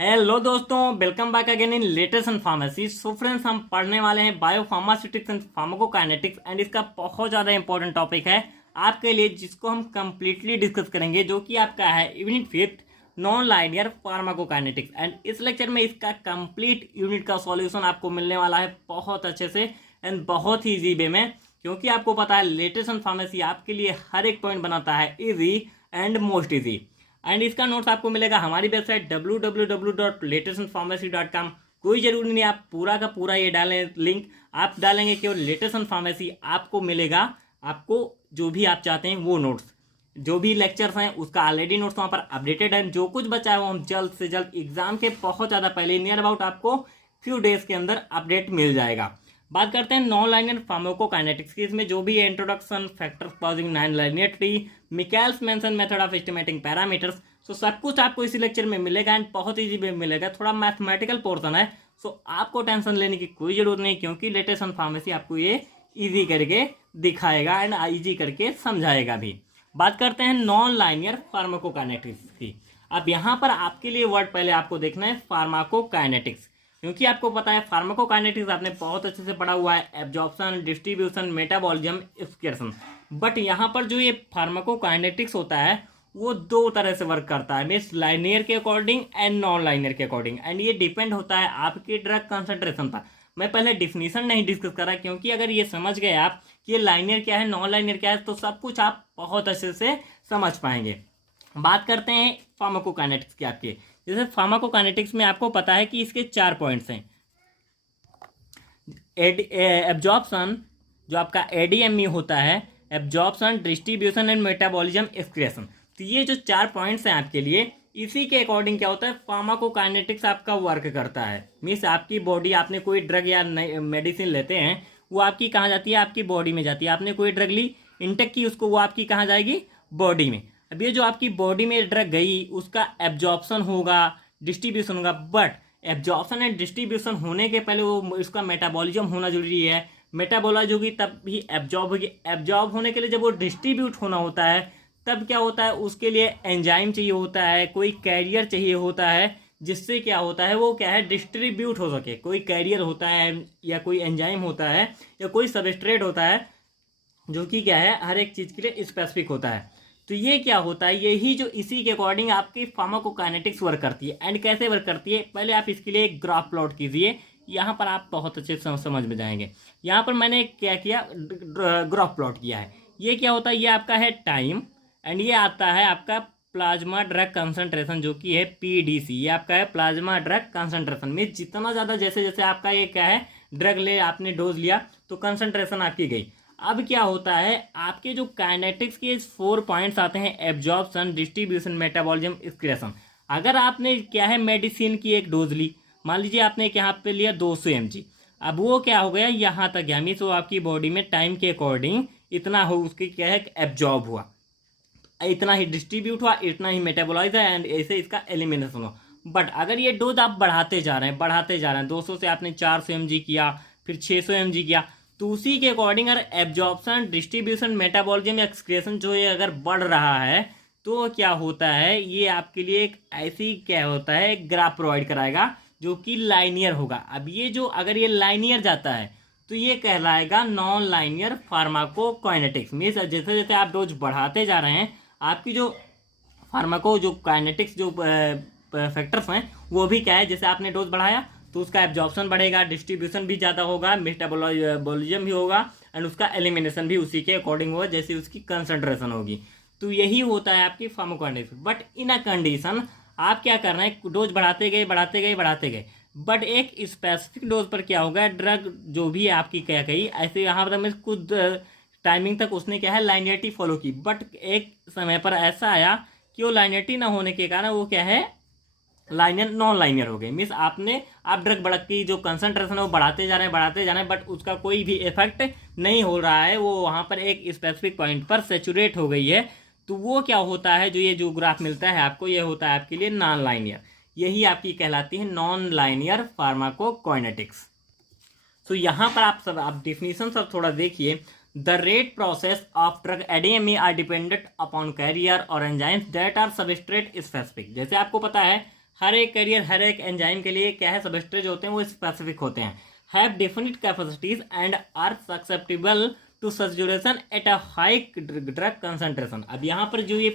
Hello दोस्तों, welcome back again in latest in pharmacy. So friends, हम पढ़ने वाले हैं bio pharmaceutics and pharmacokinetics and इसका बहुत ज़्यादा इंपॉर्टेंट टॉपिक है आपके लिए, जिसको हम कंप्लीटली डिस्कस करेंगे, जो कि आपका है unit 5 non linear pharmacokinetics. And इस लेक्चर में इसका कंप्लीट यूनिट का सॉल्यूशन आपको मिलने वाला है बहुत अच्छे से एंड बहुत ही ईजी वे में, क्योंकि आपको पता है लेटेस्ट इन फार्मेसी आपके लिए हर एक पॉइंट बनाता है easy and most easy. And इसका नोट्स आपको मिलेगा हमारी वेबसाइट www.latestinpharmacy.com। कोई जरूरी नहीं आप पूरा का पूरा ये डालें लिंक, आप डालेंगे केवल लेटेस्ट इन फार्मेसी, आपको मिलेगा। आपको जो भी आप चाहते हैं वो नोट्स, जो भी लेक्चर्स हैं उसका ऑलरेडी नोट्स वहाँ पर अपडेटेड है। जो कुछ बचा है वो हम जल्द से जल्द एग्जाम के बहुत ज़्यादा पहले, नियर अबाउट आपको फ्यू डेज के अंदर अपडेट मिल जाएगा। बात करते हैं नॉन लाइनियर फार्माकोकाइनेटिक्स की। इसमें जो भी introduction, factors causing non linearity, Michaelis Menten method of estimating parameters, so सब कुछ आपको इसी लेक्चर में मिलेगा एंड बहुत इजी में मिलेगा। थोड़ा मैथमेटिकल पोर्शन है, सो आपको टेंशन लेने की कोई जरूरत नहीं, क्योंकि लेटेस्ट इन फार्मेसी आपको ये इजी करके दिखाएगा एंड इजी करके समझाएगा भी। बात करते हैं नॉन लाइनियर फार्माकोकाइनेटिक्स की। अब यहाँ पर आपके लिए वर्ड पहले आपको देखना है फार्माकोकाइनेटिक्स, क्योंकि आपको पता है फार्माकोकाइनेटिक्स आपने बहुत अच्छे से पढ़ा हुआ है, absorption, distribution, metabolism, excretion. But यहाँ पर जो ये फार्माकोकाइनेटिक्स होता है वो दो तरह से वर्क करता है, मीन्स लाइनियर के अकॉर्डिंग एंड नॉन लाइनियर के अकॉर्डिंग। एंड ये डिपेंड होता है आपके ड्रग कंसंट्रेशन पर। मैं पहले डिफिनीशन नहीं डिस्कस कर रहा, क्योंकि अगर ये समझ गए आप कि ये लाइनियर क्या है, नॉन लाइनियर क्या है, तो सब कुछ आप बहुत अच्छे से समझ पाएंगे। बात करते हैं फार्माकोकाइनेटिक्स की आपके। जैसे फार्माकोकाइनेटिक्स में आपको पता है कि इसके 4 पॉइंट्स हैं। एब्जॉर्प्शन, जो आपका एडीएमई होता है, absorption, distribution and metabolism, excretion. तो ये जो 4 पॉइंट्स हैं आपके लिए, इसी के अकॉर्डिंग क्या होता है फार्माकोकाइनेटिक्स आपका वर्क करता है। मीन्स आपकी बॉडी, आपने कोई ड्रग या मेडिसिन लेते हैं, वो आपकी कहाँ जाती है, आपकी बॉडी में जाती है। आपने कोई ड्रग ली, इंटेक की, उसको वो आपकी कहाँ जाएगी, बॉडी में। अब ये जो आपकी बॉडी में ड्रग गई, उसका एब्जॉर्प्शन होगा, डिस्ट्रीब्यूशन होगा। बट एब्जॉर्प्शन एंड डिस्ट्रीब्यूशन होने के पहले वो उसका मेटाबॉलिज्म होना जरूरी है। मेटाबॉलाइज होगी तब भी एब्जॉर्ब होगी। एब्जॉर्ब होने के लिए जब वो डिस्ट्रीब्यूट होना होता है, तब क्या होता है, उसके लिए एंजाइम चाहिए होता है, कोई कैरियर चाहिए होता है, जिससे क्या होता है, वो क्या है, डिस्ट्रीब्यूट हो सके। कोई कैरियर होता है या कोई एंजाइम होता है या कोई सबस्ट्रेट होता है, जो कि क्या है, हर एक चीज़ के लिए स्पेसिफिक होता है। तो ये क्या होता है, यही जो इसी के अकॉर्डिंग आपकी फार्माकोकाइनेटिक्स वर्क करती है। एंड कैसे वर्क करती है, पहले आप इसके लिए एक ग्राफ प्लॉट कीजिए, यहाँ पर आप बहुत अच्छे से समझ में जाएंगे। यहाँ पर मैंने क्या किया, ग्राफ प्लॉट किया है। ये क्या होता है, ये आपका है टाइम एंड ये आता है आपका प्लाज्मा ड्रग कंसंट्रेशन, जो कि है पीडीसी। ये आपका है प्लाज्मा ड्रग कंसंट्रेशन। मीन्स जितना ज़्यादा जैसे जैसे आपका ये क्या है, ड्रग ले आपने डोज लिया तो कंसंट्रेशन आपकी गई। अब क्या होता है, आपके जो काइनेटिक्स के 4 पॉइंट्स आते हैं, एब्जॉर्प्शन, डिस्ट्रीब्यूशन, मेटाबॉलिज्म, एक्सक्रीशन। अगर आपने क्या है मेडिसिन की एक डोज ली, मान लीजिए आपने यहाँ पे लिया 200 mg, अब वो क्या हो गया, यहाँ तक गया, मीन्स वो आपकी बॉडी में टाइम के अकॉर्डिंग इतना हो, उसकी क्या है, एब्जॉर्ब हुआ, इतना ही डिस्ट्रीब्यूट हुआ, इतना ही मेटाबोलाइज है एंड ऐसे इसका एलिमिनेशन हुआ। बट अगर ये डोज आप बढ़ाते जा रहे हैं 200 से आपने 400 mg किया, फिर 600 mg किया, तो उसी के अकॉर्डिंग अगर एब्जॉर्प्शन, डिस्ट्रीब्यूशन, मेटाबॉलिज्म, एक्सक्रीशन जो ये अगर बढ़ रहा है, तो क्या होता है, ये आपके लिए एक ऐसी क्या होता है, एक ग्राफ प्रोवाइड कराएगा जो कि लाइनियर होगा। अब ये जो अगर ये लाइनियर जाता है तो ये कहलाएगा नॉन लाइनियर फार्माकोकाइनेटिक्स। मीन्स जैसे जैसे आप डोज बढ़ाते जा रहे हैं, आपकी जो फार्माको जो काइनेटिक्स जो फैक्टर्स हैं वो भी क्या है, जैसे आपने डोज बढ़ाया तो उसका एब्जॉर्प्शन बढ़ेगा, डिस्ट्रीब्यूशन भी ज़्यादा होगा, मेटाबॉलिज्म भी होगा एंड उसका एलिमिनेशन भी उसी के अकॉर्डिंग होगा, जैसे उसकी कंसंट्रेशन होगी। तो यही होता है आपकी pharmacokinetics. But in a condition आप क्या कर रहे हैं, डोज बढ़ाते गए, बट एक स्पेसिफिक डोज पर क्या होगा, ड्रग जो भी आपकी क्या कही, ऐसे यहाँ पर मैं कुछ टाइमिंग तक उसने क्या है लाइनियरिटी फॉलो की। बट एक समय पर ऐसा आया कि वो लाइनियरिटी ना होने के कारण वो क्या है, लाइनियर नॉन लाइनियर हो गए। मीन्स आप ड्रग बढ़ की जो कंसंट्रेशन है वो बढ़ाते जा रहे हैं, बट उसका कोई भी इफेक्ट नहीं हो रहा है, वो वहाँ पर एक स्पेसिफिक पॉइंट पर सेचुरेट हो गई है। तो वो क्या होता है, जो ये जो ग्राफ मिलता है आपको, ये होता है आपके लिए नॉन लाइनियर। यही आपकी कहलाती है नॉन लाइनियर फार्माकोकाइनेटिक्स। तो यहाँ पर आप डिफिनीशन सब थोड़ा देखिए। The rate process of drug ADME are dependent upon carrier or enzymes that are substrate specific. जैसे आपको पता है हर एक कैरियर, हर एक एंजाइम के लिए क्या है, सबस्ट्रेट जो होते हैं वो स्पेसिफिक होते हैं, have definite capacities and are susceptible to saturation at a high drug concentration. अब यहाँ पर जो ये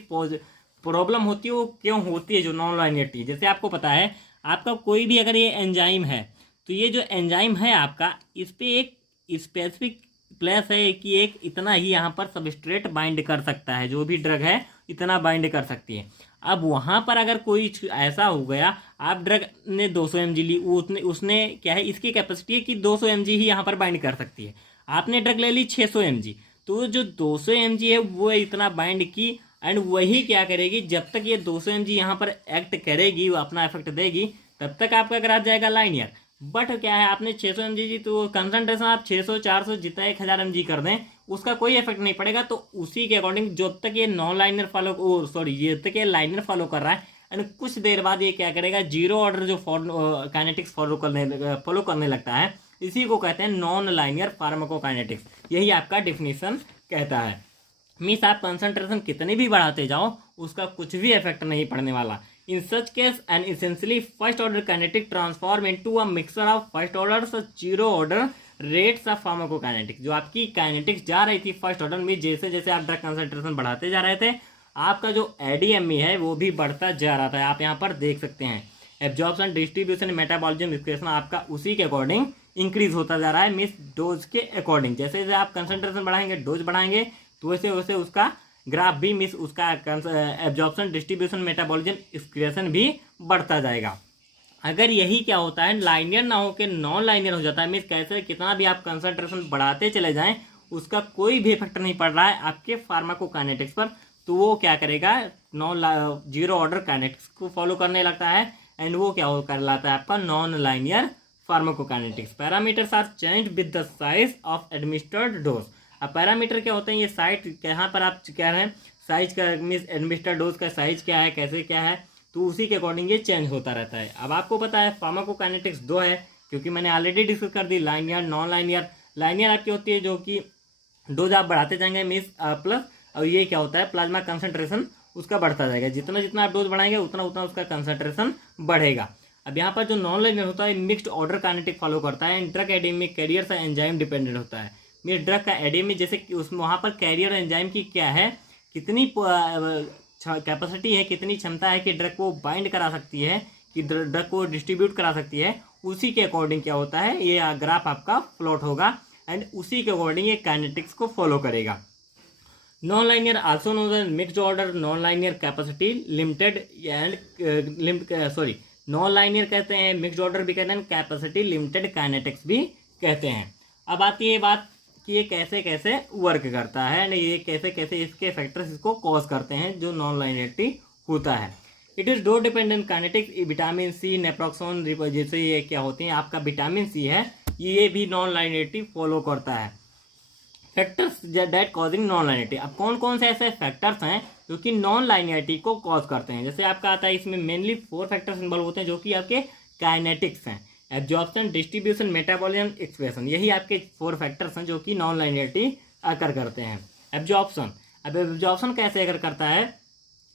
प्रॉब्लम होती है वो क्यों होती है, जो नॉन लाइनियरिटी, जैसे आपको पता है आपका कोई भी अगर ये एंजाइम है तो ये जो एंजाइम है आपका, इस पे एक स्पेसिफिक प्लेस है कि एक इतना ही यहाँ पर सबस्ट्रेट बाइंड कर सकता है, जो भी ड्रग है इतना बाइंड कर सकती है। अब वहाँ पर अगर कोई ऐसा हो गया, आप ड्रग ने 200 mg ली, उसने क्या है, इसकी कैपेसिटी है कि 200 mg ही यहाँ पर बाइंड कर सकती है। आपने ड्रग ले ली 600 mg, तो जो 200 mg है वो इतना बाइंड की, एंड वही क्या करेगी, जब तक ये 200 mg यहाँ पर एक्ट करेगी, वो अपना इफेक्ट देगी, तब तक आपका ग्राफ जाएगा लाइनियर। बट क्या है, आपने 600 mg जी, तो कंसंट्रेशन आप 600 400 जितना 1000 mg कर दें, उसका कोई इफेक्ट नहीं पड़ेगा। तो उसी के अकॉर्डिंग जब तक ये नॉन लाइनर फॉलो जब तक ये लाइनर फॉलो कर रहा है, एंड कुछ देर बाद ये क्या करेगा, जीरो ऑर्डर जो काइनेटिक्स फॉलो करने लगता है, इसी को कहते हैं नॉन लाइनियर फार्माकोकाइनेटिक्स। यही आपका डिफिनीशन कहता है। मीन्स आप कंसंट्रेशन कितनी भी बढ़ाते जाओ, उसका कुछ भी इफेक्ट नहीं पड़ने वाला। In such case an essentially first order kinetic transform into a mixture of first order zero order rates of pharmacokinetics. जो आपकी काइनेटिक्स जा रही थी फर्स्ट ऑर्डर में, जैसे जैसे आप ड्रग कंसंट्रेशन बढ़ाते जा रहे थे, आपका जो एडीएमई है वो भी बढ़ता जा रहा था। आप यहाँ पर देख सकते हैं एब्जॉर्प्शन, डिस्ट्रीब्यूशन, मेटाबॉलिज्म, एक्सक्रीशन आपका उसी के अकॉर्डिंग इंक्रीज होता जा रहा है, मिस डोज के अकॉर्डिंग। जैसे जैसे आप कंसंट्रेशन बढ़ाएंगे, डोज बढ़ाएंगे, तो वैसे वैसे उसका ग्राफ भी, मिस उसका एब्जॉर्प्शन, डिस्ट्रीब्यूशन, मेटाबॉलिज्म, एक्सक्रीशन भी बढ़ता जाएगा। अगर यही क्या होता है, लाइनियर ना हो के नॉन लाइनियर हो जाता है, मीन्स कैसे कितना भी आप कंसंट्रेशन बढ़ाते चले जाएं, उसका कोई भी इफेक्ट नहीं पड़ रहा है आपके फार्माकोकाइनेटिक्स पर, तो वो क्या करेगा, जीरो ऑर्डर काइनेटिक्स को फॉलो करने लगता है, एंड वो क्या कर लाता है आपका non linear pharmacokinetics. Parameters are change with the size of administered dose. अब पैरामीटर क्या होते हैं, ये साइट यहाँ पर आप कह रहे हैं साइज का, मीन्स एडमिनिस्टर्ड डोज का साइज क्या है, कैसे क्या है, तो उसी के अकॉर्डिंग ये चेंज होता रहता है। अब आपको पता है फार्माकोकाइनेटिक्स दो है, क्योंकि मैंने ऑलरेडी डिस्कस कर दी, लाइनियर, नॉन लाइनियर। लाइनियर आपकी होती है जो कि डोज आप बढ़ाते जाएंगे, मीन्स प्लस, और ये क्या होता है, प्लाज्मा कंसंट्रेशन उसका बढ़ता जाएगा, जितना जितना आप डोज बढ़ाएंगे उतना उतना उसका कंसंट्रेशन बढ़ेगा। अब यहाँ पर जो नॉन लाइनियर होता है, मिक्स्ड ऑर्डर काइनेटिक फॉलो करता है, ड्रग एडेमिक कैरियर से एंजाइम डिपेंडेंट होता है। मेरे ड्रग का एडेमिक, जैसे कि उस वहाँ पर कैरियर एंजाइम की क्या है, कितनी कैपेसिटी है, कितनी क्षमता है कि ड्रग को बाइंड करा सकती है, कि ड्रग को डिस्ट्रीब्यूट करा सकती है, उसी के अकॉर्डिंग क्या होता है, ये ग्राफ आपका प्लॉट होगा, एंड उसी के अकॉर्डिंग ये काइनेटिक्स को फॉलो करेगा। Non linear also known as mixed order non linear capacity limited and non linear कहते हैं, मिक्स्ड ऑर्डर भी कहते हैं, कैपेसिटी लिमिटेड काइनेटिक्स भी कहते हैं। अब आती है बात कि ये कैसे कैसे वर्क करता है, ये कैसे कैसे इसके फैक्टर्स इसको कॉज करते हैं, जो नॉन लाइनियरिटी होता है। It is dose dependent kinetics, vitamin C, naproxen, जैसे ये क्या होते हैं, आपका विटामिन सी है, ये भी नॉन लाइनियरिटी फॉलो करता है। Factors that causing non linearity. अब कौन कौन से ऐसे फैक्टर्स हैं जो कि नॉन लाइनियरिटी को कॉज करते हैं, जैसे आपका आता है, इसमें मेनली 4 फैक्टर्स इन्वॉल्व होते हैं, जो कि आपके काइनेटिक्स हैं, एब्जॉर्प्शन, डिस्ट्रीब्यूशन, मेटाबॉलिज्म, एक्सप्रेशन, यही आपके 4 फैक्टर्स हैं जो कि नॉन लाइनियरिटी अकर करते हैं। एब्जॉर्प्शन, अब एब्जॉर्प्शन कैसे अगर करता है,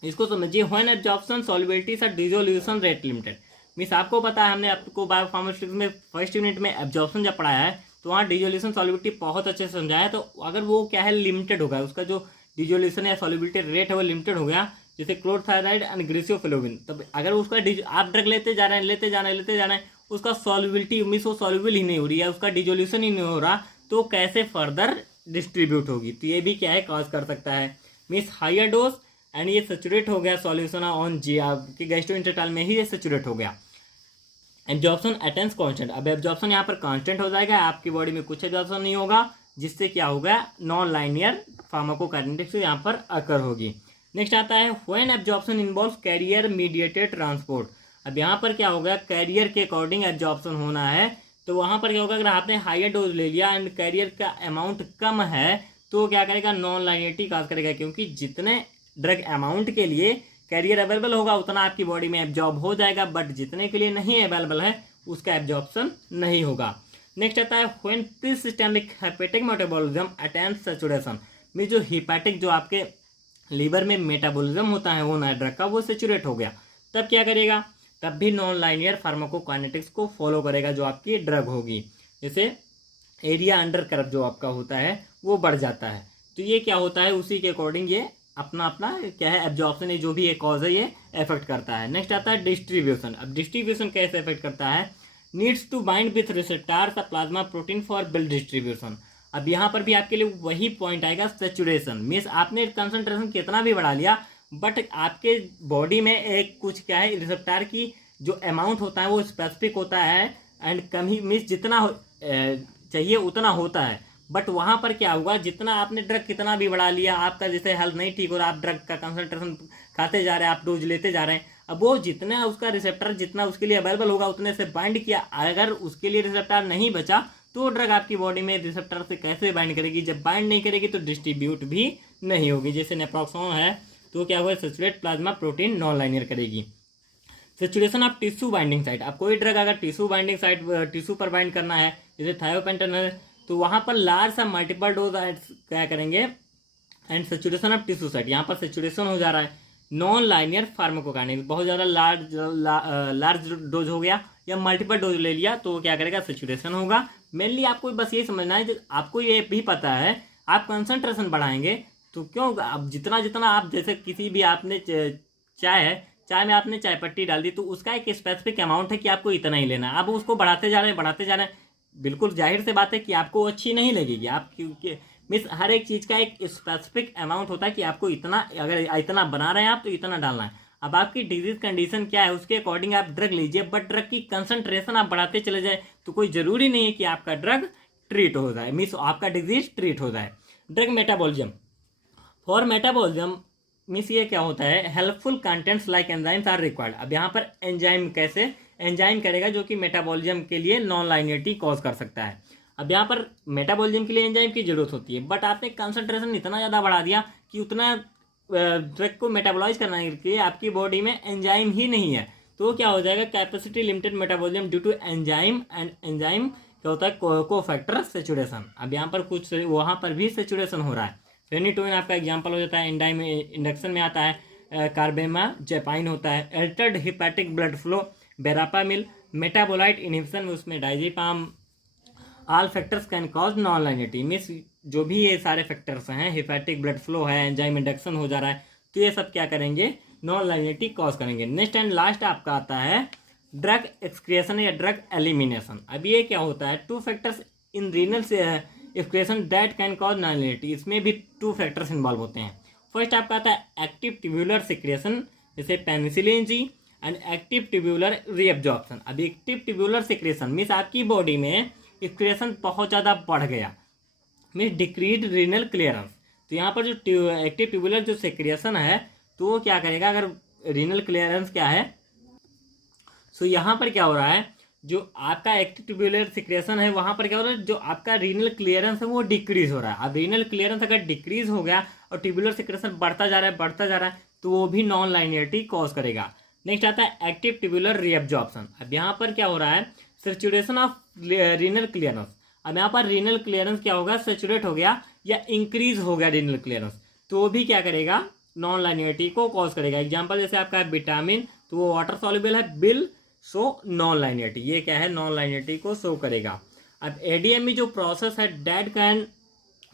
इसको समझिए। व्हेन एब्जॉर्प्शन सॉल्युबिलिटी और डिसोल्यूशन रेट लिमिटेड, मीन्स आपको पता है, हमने आपको बायोफार्मास्यूटिक्स में फर्स्ट यूनिट में एब्जॉर्प्शन जब पढ़ाया है, तो वहाँ डिसोल्यूशन सॉल्युबिलिटी बहुत अच्छे से समझाया है। तो अगर वो क्या है, लिमिटेड होगा, उसका जो डिसोल्यूशन या सॉल्युबिलिटी रेट है वो लिमिटेड हो गया, जैसे क्लोरथायराइड एंड ग्लिसरोफिलोबिन, तब अगर उसका आप ड्रग लेते जा रहे हैं, उसका सॉल्युबिलिटी मीन्स वो सॉल्युबल ही नहीं हो रही है, उसका डिसोल्यूशन ही नहीं हो रहा, तो कैसे फर्दर डिस्ट्रीब्यूट होगी, तो ये भी क्या है, कॉज कर सकता है। मीन्स हायर डोज एंड ये सेचुरेट हो गया सॉल्यूशन ऑन जी, आपकी गैस्ट्रोइंटेस्टाइनल में ही ये सेचुरेट हो गया। एब्जॉर्प्शन अटेंस कांस्टेंट, अब एब्जॉर्प्शन यहाँ पर कांस्टेंट हो जाएगा, आपकी बॉडी में कुछ एब्जॉर्प्शन नहीं होगा, जिससे क्या होगा, नॉन लाइनियर फार्माकोकाइनेटिक्स यहाँ पर अकर होगी। नेक्स्ट आता है when absorption involves carrier mediated transport. अब यहाँ पर क्या होगा, कैरियर के अकॉर्डिंग एब्जॉर्प्शन होना है, तो वहाँ पर क्या होगा, अगर आपने हायर डोज ले लिया एंड कैरियर का अमाउंट कम है, तो क्या करेगा, नॉन लाइनियरिटी काज करेगा, क्योंकि जितने ड्रग अमाउंट के लिए कैरियर अवेलेबल होगा उतना आपकी बॉडी में एब्जॉर्ब हो जाएगा, बट जितने के लिए नहीं अवेलेबल है उसका एब्जॉर्प्शन नहीं होगा। नेक्स्ट आता है when presystemic hepatic metabolism attains saturation, में जो हिपैटिक जो आपके लीवर में मेटाबॉलिज्म होता है वो ना ड्रग का, वो सेचुरेट हो गया, तब क्या करेगा, तब भी नॉन लाइनियर फार्माकोकाइनेटिक्स को फॉलो करेगा जो आपकी ड्रग होगी। जैसे एरिया अंडर कर्व जो आपका होता है वो बढ़ जाता है। तो ये क्या होता है, उसी के अकॉर्डिंग ये अपना अपना क्या है एब्जॉर्प्शन, जो भी एक कॉज है ये इफेक्ट करता है। नेक्स्ट आता है डिस्ट्रीब्यूशन। अब डिस्ट्रीब्यूशन कैसे इफेक्ट करता है, needs to bind with receptors of plasma protein for build distribution. अब यहाँ पर भी आपके लिए वही पॉइंट आएगा, सेचुरेशन मीन्स आपने कंसंट्रेशन कितना भी बढ़ा लिया बट आपके बॉडी में एक कुछ क्या है रिसेप्टर की जो अमाउंट होता है वो स्पेसिफिक होता है एंड कम ही मीन्स जितना चाहिए उतना होता है। बट वहाँ पर क्या होगा, जितना आपने ड्रग कितना भी बढ़ा लिया, आपका जैसे हेल्थ नहीं ठीक हो रहा, आप ड्रग का कंसंट्रेशन खाते जा रहे हैं, आप डोज लेते जा रहे हैं, अब वो जितना उसका रिसेप्टर जितना उसके लिए अवेलेबल होगा उतने से बाइंड किया, अगर उसके लिए रिसेप्टर नहीं बचा तो ड्रग आपकी बॉडी में रिसेप्टर से कैसे बाइंड करेगी, जब बाइंड नहीं करेगी तो डिस्ट्रीब्यूट भी नहीं होगी। जैसे नेप्रोक्सोन है तो क्या हुआ, saturate plasma protein non linear करेगी। Saturation of tissue binding site. अब कोई ड्रग अगर टिश्यू बाइंडिंग साइट टिश्यू पर बाइंड करना है, जैसे थायोपेंटन है, तो वहाँ पर लार्ज सा मल्टीपल डोज क्या करेंगे and saturation of tissue site, यहाँ पर सैचुरेशन हो जा रहा है। नॉन लाइनियर फार्माकोकाइनेटिक्स, बहुत ज़्यादा लार्ज डोज हो गया या मल्टीपल डोज ले लिया तो क्या करेगा, सैचुरेशन होगा। मेनली आपको बस ये समझना है, आपको ये भी पता है आप कंसंट्रेशन बढ़ाएंगे तो क्यों, अब जितना जितना आप जैसे किसी भी आपने चाय है, चाय में आपने चाय पत्ती डाल दी तो उसका एक स्पेसिफिक अमाउंट है कि आपको इतना ही लेना है। अब उसको बढ़ाते जा रहे हैं बढ़ाते जा रहे हैं, बिल्कुल जाहिर से बात है कि आपको अच्छी नहीं लगेगी। आप क्योंकि मीन्स हर एक चीज़ का एक स्पेसिफिक अमाउंट होता है कि आपको इतना, अगर इतना बना रहे हैं आप तो इतना डालना है। अब आपकी डिजीज कंडीशन क्या है उसके अकॉर्डिंग आप ड्रग लीजिए, बट ड्रग की कंसंट्रेशन आप बढ़ाते चले जाए तो कोई ज़रूरी नहीं है कि आपका ड्रग ट्रीट हो जाए, मीन्स आपका डिजीज ट्रीट हो जाए। Drug metabolism, for metabolism means ये क्या होता है, helpful contents like enzymes are required. अब यहाँ पर एंजाइम कैसे एंजाइम करेगा जो कि मेटाबॉलिज्म के लिए नॉन लाइनियरिटी कॉज कर सकता है। अब यहाँ पर मेटाबॉलिज्म के लिए एंजाइम की जरूरत होती है, बट आपने कंसंट्रेशन इतना ज़्यादा बढ़ा दिया कि उतना ड्रग को मेटाबोलाइज करने के लिए आपकी बॉडी में एंजाइम ही नहीं है, तो क्या हो जाएगा, capacity limited metabolism due to enzyme and enzyme क्या होता है, को फैक्टर सेचुरेशन। अब यहाँ पर कुछ वहाँ पर भी सेचुरेशन हो रहा है। फेनिटोइन आपका एग्जाम्पल हो जाता है, एंजाइम इंडक्शन में आता है, कार्बेमाजेपाइन होता है, altered hepatic blood flow, verapamil, metabolite inhibition में उसमें diazepam, all factors can cause non linearity. Means जो भी ये सारे फैक्टर्स हैं, हिपैटिक ब्लड फ्लो है, एंजाइम इंडक्शन हो जा रहा है, तो ये सब क्या करेंगे, नॉन लाइनियरिटी कॉज करेंगे। नेक्स्ट एंड लास्ट आपका आता है ड्रग एक्सक्रिएशन या ड्रग एलिमिनेशन। अब ये क्या होता है, two factors in renal excretion that can cause non लाइनियरिटी। इसमें भी टू फैक्टर्स इन्वॉल्व होते हैं। फर्स्ट आपका आता है एक्टिव ट्यूब्यूलर सिक्रिएशन, जैसे penicillin G, and active tubular reabsorption. अब एक्टिव ट्यूब्यूलर सिक्रिएशन मीन्स आपकी बॉडी में एक्सक्रिएशन बहुत ज़्यादा बढ़ गया, मीन्स डिक्रीज रीनल क्लियरेंस। तो यहाँ पर जो एक्टिव ट्यूब्यूलर जो सिक्रिएशन है तो वो क्या करेगा, अगर रीनल क्लियरेंस क्या है, सो यहाँ पर क्या हो रहा है, जो आपका एक्टिव ट्यूब्यूलर सिक्रिएशन है वहाँ पर क्या हो रहा है, जो आपका रीनल क्लियरेंस है वो डिक्रीज हो रहा है। अब रीनल क्लियरेंस अगर डिक्रीज हो गया और ट्यूब्यूलर सिक्रिएशन बढ़ता जा रहा है तो वो भी नॉन लाइनियरिटी कॉज करेगा। नेक्स्ट आता है एक्टिव ट्यूब्यूलर रीअब्जॉर्प्शन। अब यहाँ पर क्या हो रहा है, सैचुरेशन ऑफ रीनल क्लियरेंस। अब यहाँ पर रीनल क्लियरेंस क्या होगा, सैचुरेट हो गया या इंक्रीज हो गया रीनल क्लियरेंस, तो वो भी क्या करेगा, नॉन लाइनियरिटी को कॉज करेगा। एग्जांपल जैसे आपका विटामिन, तो वो वाटर सॉल्युबल है, बिल सो नॉन लाइनियरिटी, ये क्या है, नॉन लाइनियरिटी को शो करेगा। अब एडीएमई जो प्रोसेस है that can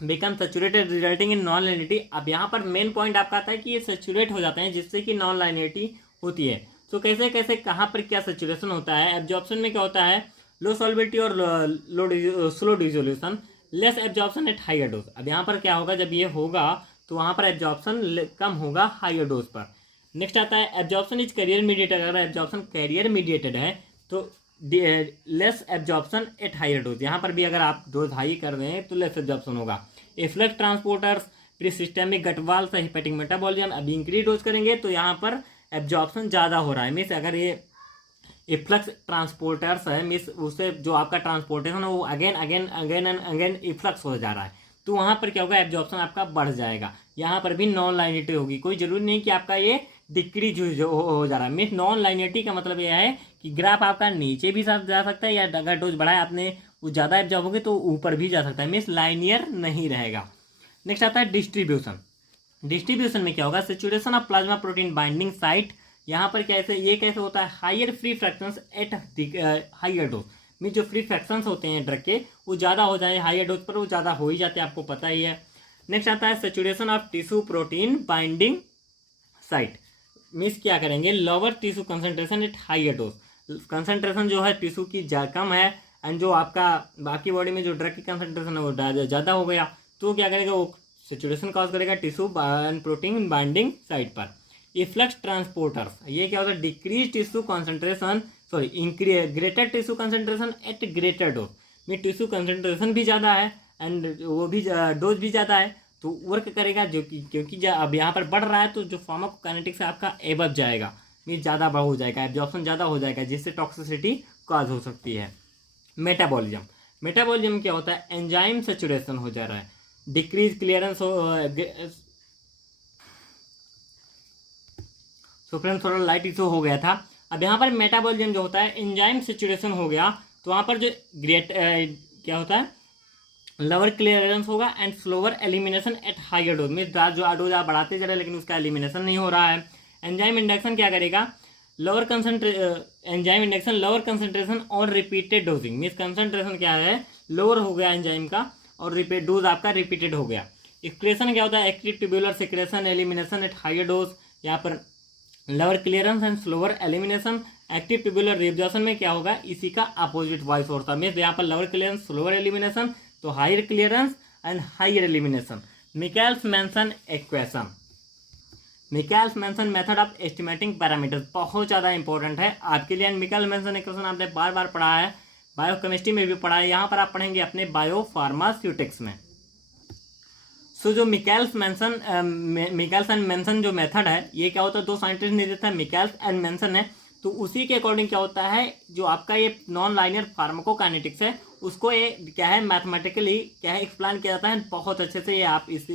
become saturated resulting in non linearity. अब यहाँ पर मेन पॉइंट आपका आता है कि ये सैचुरेट हो जाते हैं जिससे कि नॉन लाइनियरिटी होती है। तो कैसे कैसे कहाँ पर क्या सैचुरेशन होता है, एब्जॉर्प्शन में क्या होता है, लो सॉल्युबिलिटी और slow dissolution, less absorption at higher dose. अब यहाँ पर क्या होगा, जब ये होगा तो वहाँ पर एब्जॉर्प्शन कम होगा हायर डोज पर। नेक्स्ट आता है एब्जॉर्प्शन इज कैरियर मीडिएटेड। अगर एब्जॉर्प्शन कैरियर मीडिएटेड है तो less absorption at higher dose. यहाँ पर भी अगर आप डोज हाई कर रहे हैं तो लेस एब्जॉर्प्शन होगा। इफ्लक्स ट्रांसपोर्टर्स प्री सिस्टेमिक गटवाल से हिपैटिक मेटाबॉलिज्म, अब इंक्रीज डोज करेंगे तो यहाँ पर एब्जॉर्प्शन ज़्यादा हो रहा है। मीन्स अगर ये इफ्लक्स ट्रांसपोर्टर्स है, मीन्स उससे जो आपका ट्रांसपोर्टेशन है वो अगेन एंड अगेन इफ्लक्स हो जा रहा है, तो वहाँ पर क्या होगा, एब्जॉर्प्शन आपका बढ़ जाएगा। यहाँ पर भी नॉन लाइनियरिटी होगी, कोई जरूरी नहीं कि आपका ये डिक्रीज हो जा रहा है। मीन्स नॉन लाइनियरिटी का मतलब यह है कि ग्राफ आपका नीचे भी जा सकता है या अगर डोज बढ़ाए आपने वो ज़्यादा एब्जॉर्ब होगी तो ऊपर भी जा सकता है, मीन्स लाइनियर नहीं रहेगा। नेक्स्ट आता है डिस्ट्रीब्यूशन। डिस्ट्रीब्यूशन में क्या होगा, saturation of plasma protein binding site यहाँ पर कैसे होता है, higher free fractions at higher dose, mean जो फ्री फ्रैक्शंस होते हैं ड्रग के वो ज़्यादा हो जाए, हायर डोज पर वो ज़्यादा हो ही जाते हैं, आपको पता ही है। नेक्स्ट आता है saturation of tissue protein binding site, means क्या करेंगे, lower tissue concentration at higher dose, concentration जो है टिश्यू की कम है एंड जो आपका बाकी बॉडी में जो ड्रग की कंसंट्रेशन है वो ज़्यादा हो गया, तो क्या करेगा, वो सेचुरेशन कॉज करेगा tissue and protein binding site पर। इफ्लक्स ट्रांसपोर्टर्स, ये क्या होता है, decrease tissue concentration greater tissue concentration at greater dose, में टिश्यू कंसंट्रेशन भी ज़्यादा है एंड वो भी डोज भी ज़्यादा है, तो वर्क करेगा, जो कि क्योंकि अब यहाँ पर बढ़ रहा है तो जो फार्माकोकाइनेटिक्स है आपका एबव जाएगा, मीन ज़्यादा हो जाएगा, एब्जॉर्प्शन ज़्यादा हो जाएगा, जिससे टॉक्सिसिटी कॉज हो सकती है। मेटाबॉलिज्म क्या होता है, एंजाइम सेचुरेशन हो जा रहा है, डिक्रीज क्लियरेंस फ्रेंड्स थोड़ा लाइट इशू हो गया था। अब यहाँ पर मेटाबॉलिज्म जो होता है, एंजाइम सेचुरेशन हो गया, तो वहाँ पर जो क्या होता है, लोअर क्लियरेंस होगा and slower elimination at higher dose, mean जो डोज आप बढ़ाते जा रहे हैं लेकिन उसका एलिमिनेशन नहीं हो रहा है। एंजाइम इंडक्शन क्या करेगा, एंजाइम इंडक्शन लोअर कंसंट्रेशन और रिपीटेड डोजिंग, मीन्स कंसंट्रेशन क्या है, लोअर हो गया एंजाइम का और रिपीट डोज आपका रिपीटेड हो गया। एक्सक्रेशन क्या होता है, active tubular secretion elimination at higher dose, यहाँ पर lower clearance and slower elimination. Active tubular reabsorption में क्या होगा, इसी का अपोजिट वाइस होता है, मीन्स यहाँ पर लोअर क्लियरेंस स्लोअर एलिमिनेशन, तो higher clearance and higher elimination. Michaelis Menten equation, Michaelis Menten method of estimating parameters बहुत ज़्यादा इंपॉर्टेंट है आपके लिए। एंड मिकेल्स मेंशन इक्वेशन आपने बार बार पढ़ा है, बायोकेमिस्ट्री में भी पढ़ा है, यहाँ पर आप पढ़ेंगे अपने बायोफार्मास्यूटिक्स में। सो जो मिकेल्स एंड मेंशन जो मेथड है, ये क्या होता है, दो साइंटिस्ट ने दिया था, मिकेल्स एंड मेंशन है, तो उसी के अकॉर्डिंग क्या होता है, जो आपका ये नॉन लाइनियर फार्माकोकाइनेटिक्स है उसको ये क्या है, मैथमेटिकली क्या है एक्सप्लेन किया जाता है बहुत अच्छे से, ये आप इस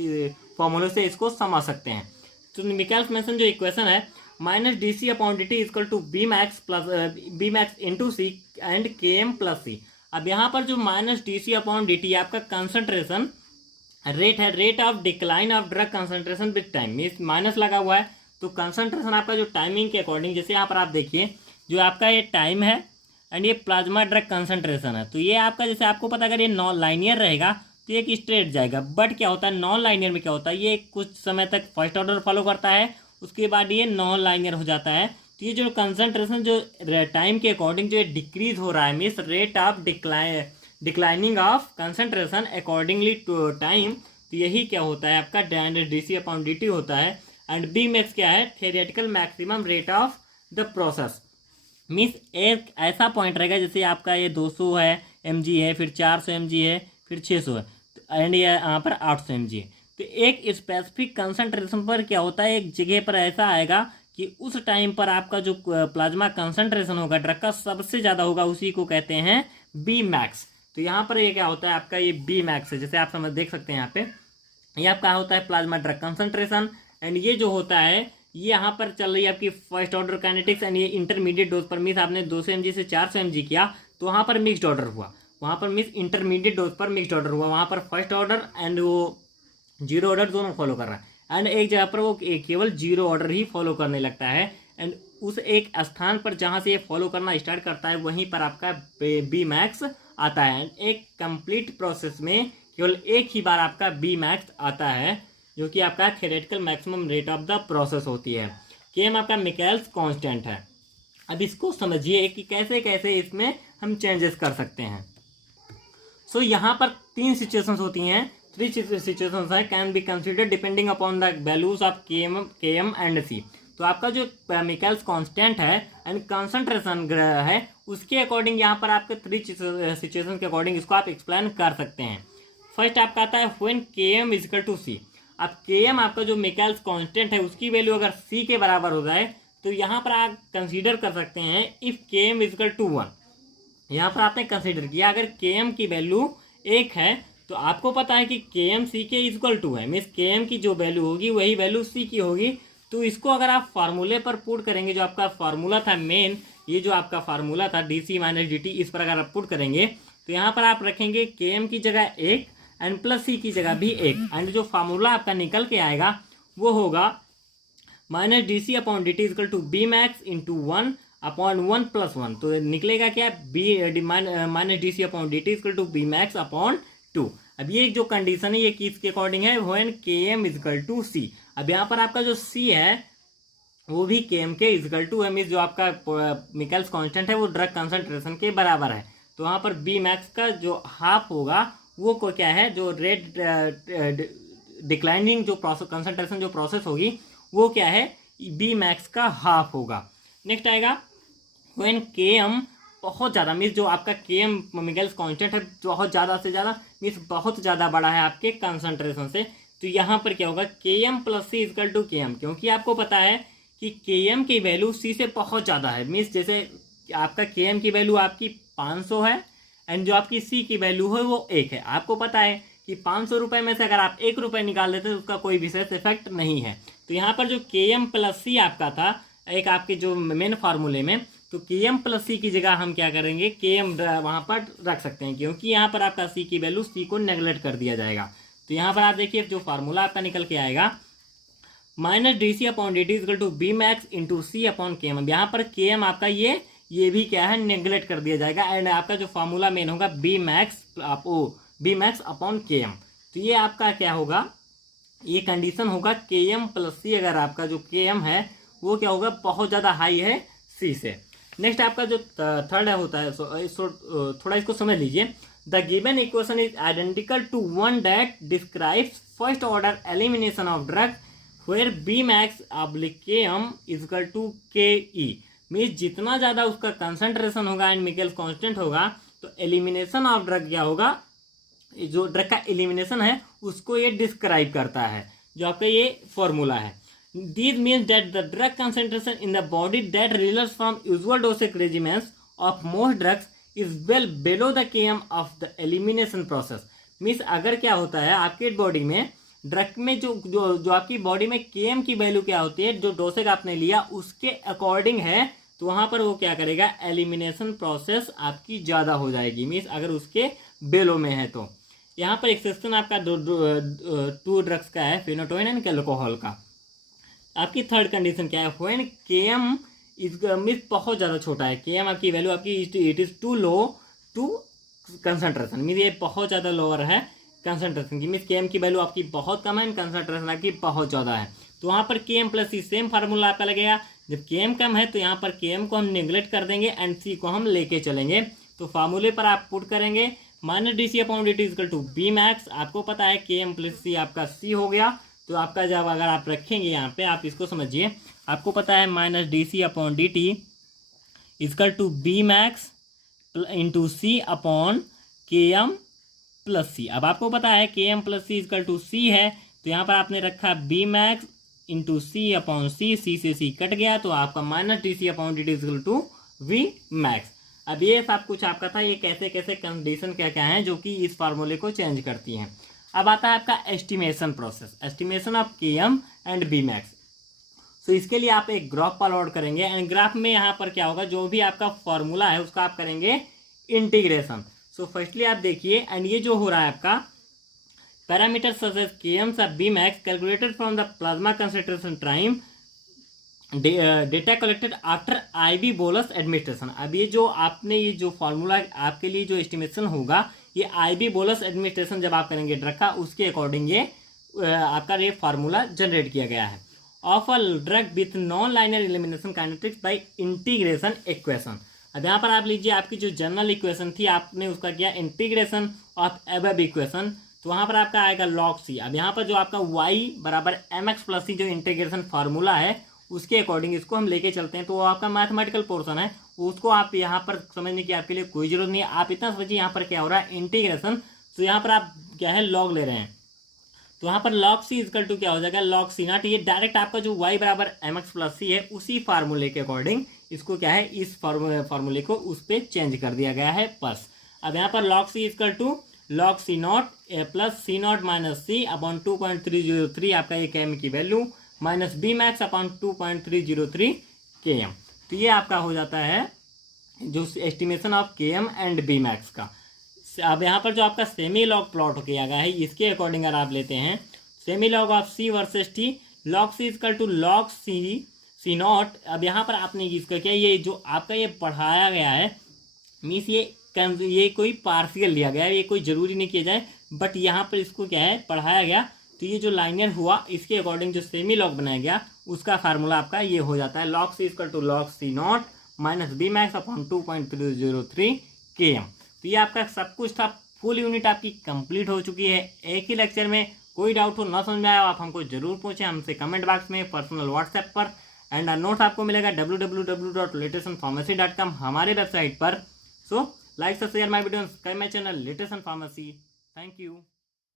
फॉर्मूले से इसको समझ सकते हैं। तो मिकेल्स मेंशन जो इक्वेशन है, minus D C upon D T equal to V max into C and K M plus C. अब यहाँ पर जो minus D C upon D T आपका कंसंट्रेशन रेट है, rate of decline of drug concentration with time, means minus लगा हुआ है, तो कंसंट्रेशन आपका जो टाइमिंग के अकॉर्डिंग, जैसे यहाँ पर आप देखिए जो आपका ये टाइम है एंड ये प्लाज्मा ड्रग कंसंट्रेशन है, तो ये आपका जैसे आपको पता अगर ये नॉन लाइनियर रहेगा तो ये स्ट्रेट जाएगा, बट क्या होता है नॉन लाइनियर में क्या होता है, ये कुछ समय तक फर्स्ट ऑर्डर फॉलो करता है, उसके बाद ये नॉन लाइनियर हो जाता है। तो ये जो कंसंट्रेशन जो टाइम के अकॉर्डिंग जो डिक्रीज हो रहा है, means rate of declining of concentration accordingly to time, तो यही क्या होता है आपका D C upon D T होता है। एंड बी मैक्स क्या है, theoretical maximum rate of the process, means एक ऐसा पॉइंट रहेगा जैसे आपका ये 200 है mg है, फिर 400 mg है, फिर 600 है, एंड ये यहाँ पर 800 mg है, तो एक स्पेसिफिक कंसंट्रेशन पर क्या होता है, एक जगह पर ऐसा आएगा कि उस टाइम पर आपका जो प्लाज्मा कंसंट्रेशन होगा ड्रग का सबसे ज़्यादा होगा, उसी को कहते हैं बी मैक्स। तो यहाँ पर ये क्या होता है आपका, ये बी मैक्स है, जैसे आप समझ देख सकते हैं यहाँ पे, ये आपका होता है प्लाज्मा ड्रग कंसंट्रेशन, एंड ये जो होता है ये यहाँ पर चल रही है आपकी फर्स्ट ऑर्डर काइनेटिक्स, एंड ये इंटरमीडिएट डोज पर, मीन्स आपने 200 mg से 400 mg किया तो वहाँ पर मिक्स्ड ऑर्डर हुआ, वहाँ पर मीन्स इंटरमीडिएट डोज पर मिक्स्ड ऑर्डर हुआ, वहाँ पर फर्स्ट ऑर्डर एंड वो जीरो ऑर्डर दोनों फॉलो कर रहा है, एंड एक जगह पर वो केवल जीरो ऑर्डर ही फॉलो करने लगता है, एंड उस एक स्थान पर जहाँ से ये फॉलो करना स्टार्ट करता है वहीं पर आपका बी मैक्स आता है। एक कंप्लीट प्रोसेस में केवल एक ही बार आपका बी मैक्स आता है, जो कि आपका theoretical maximum rate of the process होती है। केम आपका मिकेल्स कांस्टेंट है। अब इसको समझिए कि कैसे कैसे इसमें हम चेंजेस कर सकते हैं। सो यहाँ पर 3 सिचुएशंस होती हैं, 3 सिचुएशंस है can be considered depending upon the values of के एम एंड सी। तो आपका जो मिकेल्स कांस्टेंट है एंड कंसंट्रेशन है उसके अकॉर्डिंग यहाँ पर आपके 3 सिचुएशन के अकॉर्डिंग इसको आप एक्सप्लेन कर सकते हैं। फर्स्ट आपका आता है व्हेन के एम इजिकल टू सी। अब के एम आपका जो मिकेल्स कांस्टेंट है उसकी वैल्यू अगर सी के बराबर हो जाए तो यहाँ पर आप कंसीडर कर सकते हैं इफ के एम इजिकल टू 1। यहाँ पर आपने कंसीडर किया अगर के एम की वैल्यू 1 है तो आपको पता है कि के एम सी के इक्वल टू है, मीन्स के एम की जो वैल्यू होगी वही वैल्यू सी की होगी। तो इसको अगर आप फार्मूले पर पुट करेंगे, जो आपका फार्मूला था मेन, ये जो आपका फार्मूला था D C minus D T, इस पर अगर आप पुट करेंगे तो यहाँ पर आप रखेंगे के एम की जगह 1 एंड प्लस सी की जगह भी 1, एंड जो फार्मूला आपका निकल के आएगा वो होगा minus D C upon D T equal to V max into 1/1 + 1, तो निकलेगा क्या, V minus D C upon D T equal to V max upon 2। अब ये जो कंडीशन है ये किसके अकॉर्डिंग है, व्हेन के एम इजकल टू सी। अब यहाँ पर आपका जो सी है वो भी के एम के इजकल टू है, मीन्स जो आपका मिकेल्स कांस्टेंट है वो ड्रग कंसंट्रेशन के बराबर है। तो वहाँ पर बी मैक्स का जो हाफ होगा वो को क्या है, जो रेट डिक्लाइनिंग जो प्रोसेस कंसंट्रेशन जो प्रोसेस होगी वो क्या है, बी मैक्स का हाफ होगा। नेक्स्ट आएगा व्हेन के एम बहुत ज़्यादा, मीन्स जो आपका के एम मिकेल्स कांस्टेंट है बहुत ज़्यादा से ज़्यादा, मीन्स बहुत ज़्यादा बड़ा है आपके कंसंट्रेशन से। तो यहाँ पर क्या होगा, K M plus C equal to K M, क्योंकि आपको पता है कि के एम की वैल्यू सी से बहुत ज़्यादा है। मीन्स जैसे आपका के एम की वैल्यू आपकी 500 है एंड जो आपकी सी की वैल्यू है वो 1 है। आपको पता है कि 500 रुपये में से अगर आप 1 रुपये निकाल देते तो उसका कोई विशेष इफेक्ट नहीं है। तो यहाँ पर जो के एम प्लस सी आपका था एक आपके जो मेन फार्मूले में, तो के एम प्लस सी की जगह हम क्या करेंगे, के एम वहाँ पर रख सकते हैं, क्योंकि यहाँ पर आपका सी की वैल्यू सी को नेगलेक्ट कर दिया जाएगा। तो यहाँ पर आप देखिए जो फार्मूला आपका निकल के आएगा, minus D C upon D T equal to V max into C upon K M. अब यहाँ पर के एम आपका ये भी क्या है, नेगलेक्ट कर दिया जाएगा एंड आपका जो फार्मूला मेन होगा B max upon K M. तो ये आपका क्या होगा, ये कंडीशन होगा के एम प्लस सी, अगर आपका जो के एम है वो क्या होगा, बहुत ज़्यादा हाई है सी से। नेक्स्ट आपका जो थर्ड है होता है, थोड़ा इसको समझ लीजिए। The given equation is identical to one that describes first order elimination of drug where V max oblique K M equal to K E. Means जितना ज़्यादा उसका कंसंट्रेशन होगा एंड मिकेल्स कांस्टेंट होगा तो एलिमिनेशन ऑफ ड्रग क्या होगा, जो drug का एलिमिनेशन है उसको ये डिस्क्राइब करता है, जो आपका ये फॉर्मूला है। This means that the drug concentration in the body that results from usual dosage regimens of most drugs is well below the km of the elimination process. Means अगर क्या होता है आपके बॉडी में ड्रग में जो आपकी बॉडी में km की वैल्यू क्या होती है, जो डोसेज आपने लिया उसके अकॉर्डिंग है, तो वहाँ पर वो क्या करेगा, एलिमिनेशन प्रोसेस आपकी ज़्यादा हो जाएगी। मीन्स अगर उसके बेलो में है तो यहाँ पर एक्सेप्शन आपका टू ड्रग्स का है, फेनोटोइन एंड अल्कोहल का। आपकी थर्ड कंडीशन क्या है, व्हेन के एम इज मीन्स बहुत ज़्यादा छोटा है, के एम आपकी वैल्यू आपकी it is too low to concentration, means ये बहुत ज़्यादा लोअर है कंसंट्रेशन की, मीन्स के एम की वैल्यू आपकी बहुत कम है एंड कंसंट्रेशन आपकी बहुत ज़्यादा है। तो वहाँ पर के एम प्लस सी सेम फार्मूला आपका लगेगा। जब के एम कम है तो यहाँ पर के एम को हम निगलेक्ट कर देंगे एंड सी को हम लेके चलेंगे। तो फार्मूले पर आप पुट करेंगे minus D C upon D T equal to V max. आपको पता है के एम प्लस सी आपका सी हो गया, तो आपका जब अगर आप रखेंगे यहाँ पे, आप इसको समझिए, आपको पता है minus D C upon D T equal to V max into C upon K M plus C. अब आपको पता है K M plus C equal to C है, तो यहाँ पर आपने रखा V max into C upon C, C से सी कट गया, तो आपका minus D C upon D T equal to V max. अब ये सब कुछ आपका था, ये कैसे कैसे कंडीशन क्या क्या हैं जो कि इस फार्मूले को चेंज करती हैं। अब आता है आपका एस्टिमेशन प्रोसेस, एस्टिमेशन ऑफ के एम एंड बी मैक्स। सो इसके लिए आप एक ग्राफ प्लॉट करेंगे एंड ग्राफ में यहाँ पर क्या होगा, जो भी आपका फॉर्मूला है उसका आप करेंगे इंटीग्रेशन। सो फर्स्टली आप देखिए, एंड ये जो हो रहा है आपका parameter such as K M of V max calculated from the plasma concentration time data collected after IV bolus administration. अब ये जो आपने ये जो फॉर्मूला आपके लिए जो एस्टिमेशन होगा, ये आईवी बोलस एडमिनिस्ट्रेशन जब आप करेंगे ड्रग का, उसके अकॉर्डिंग ये आपका ये फार्मूला जनरेट किया गया है। Of a drug with non liner elimination kinetics bye integration equation. अब यहाँ पर आप लीजिए, आपकी जो जनरल इक्वेशन थी आपने उसका किया इंटीग्रेशन ऑफ एबव इक्वेशन, तो वहाँ पर आपका आएगा लॉग सी। अब यहाँ पर जो आपका y बराबर एम एक्स प्लस सी जो इंटीग्रेशन फार्मूला है उसके अकॉर्डिंग इसको हम लेके चलते हैं, तो वो आपका मैथमेटिकल पोर्शन है, उसको आप यहाँ पर समझने की आपके लिए कोई जरूरत नहीं है। आप इतना समझिए यहाँ पर क्या हो रहा है, इंटीग्रेशन, तो यहाँ पर आप क्या है लॉग ले रहे हैं, तो यहाँ पर लॉग सी इजकल टू क्या हो जाएगा, लॉग सी नॉट। ये डायरेक्ट आपका जो y बराबर एम एक्स प्लस सी है उसी फार्मूले के अकॉर्डिंग इसको क्या है, इस फार्मूले को उस पर चेंज कर दिया गया है बस। अब यहाँ पर log C equal to log C not plus C not minus C upon 2.303 आपका एक एम की value minus V max upon 2.303 K M. तो ये आपका हो जाता है जो एस्टिमेशन ऑफ के एम एंड बी मैक्स का। अब यहाँ पर जो आपका सेमी लॉग प्लॉट किया गया है, इसके अकॉर्डिंग अगर आप लेते हैं semi log of C versus T, log c equal to log c not. अब यहाँ पर आपने इसका क्या, ये जो आपका ये पढ़ाया गया है मीन्स ये कोई पार्शियल लिया गया है, ये कोई ज़रूरी नहीं किया जाए, बट यहाँ पर इसको क्या है पढ़ाया गया। तो ये जो लाइनर हुआ इसके अकॉर्डिंग जो सेमी लॉग बनाया गया उसका फार्मूला आपका ये हो जाता है log c equal to log c not minus V max upon 2.303 km। तो ये आपका सब कुछ था, फुल यूनिट आपकी कंप्लीट हो चुकी है एक ही लेक्चर में। कोई डाउट हो ना समझ में आया आप हमको जरूर पूछें, हमसे कमेंट बॉक्स में, पर्सनल व्हाट्सएप पर। एंड नोट्स आपको मिलेगा www.latestonpharmacy.com हमारे वेबसाइट पर। So like share my video, subscribe my channel latest pharmacy. Thank you.